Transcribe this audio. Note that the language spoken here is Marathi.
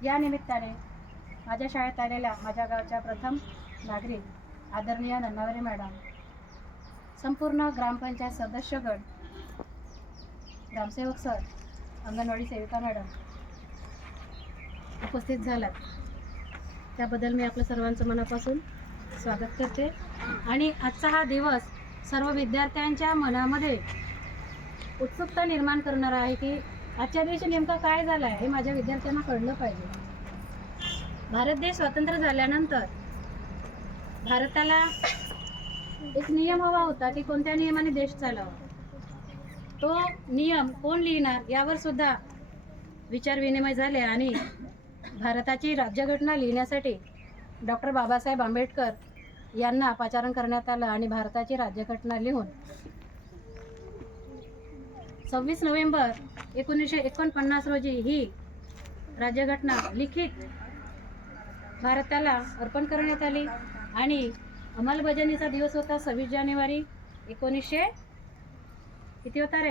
या निमित्ताने माझ्या शाळेत आलेल्या माझ्या गावच्या प्रथम नागरिक आदरणीय नन्नावरे मॅडम, संपूर्ण ग्रामपंचायत सदस्यगण, ग्रामसेवक सर, अंगणवाडी सेविका मॅडम उपस्थित झालात, त्याबद्दल मी आपलं सर्वांचं मनापासून स्वागत करते. आणि आजचा हा दिवस सर्व विद्यार्थ्यांच्या मनामध्ये उत्सुकता निर्माण करणारा आहे की आजच्या दिवशी नेमकं काय झालं आहे हे माझ्या विद्यार्थ्यांना कळलं पाहिजे. भारत देश स्वतंत्र झाल्यानंतर भारताला एक नियम हवा होता की कोणत्या नियमाने देश चालावा. तो नियम कोण लिहिणार यावर सुद्धा विचारविनिमय झाले आणि भारताची राज्यघटना लिहिण्यासाठी डॉक्टर बाबासाहेब आंबेडकर यांना पाचारण करण्यात आलं आणि भारताची राज्यघटना लिहून 26 नोव्हेंबर 1949 रोजी ही राज्यघटना लिखित भारताला अर्पण करण्यात आली. आणि अंमलबजावणीचा दिवस होता 26 जानेवारी 1900 किती होता रे